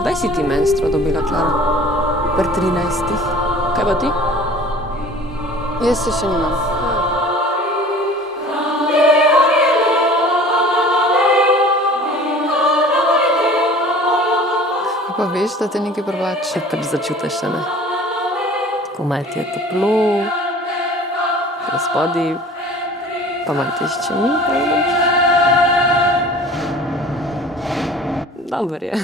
Kdaj si ti menstruo dobila, Klara? Pri 13. Kaj pa ti? Jaz se še nimam. Kako pa veš, da te nekaj privlači? Še pač začutiš, ne? Tako malo ti je toplo, spodaj, pa malo te ščemi, praviš? Dober je.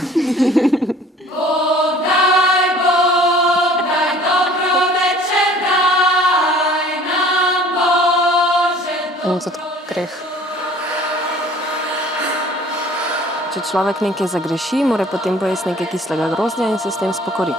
In tudi greh. Če človek nekaj zagreši, mora potem pojesti nekaj kislega grozdja in se s tem spokori.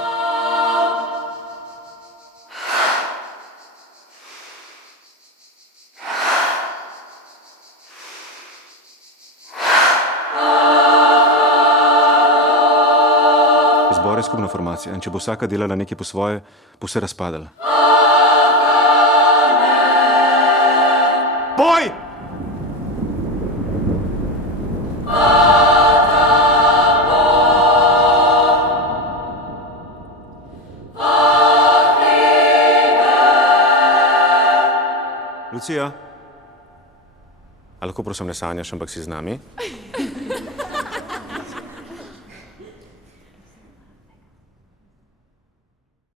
Zbor je skupna formacija in če bo vsaka delala nekaj po svoje, bo se razpadala. Boj! Lucija? A lahko prosim ne sanjaš, ampak si z nami?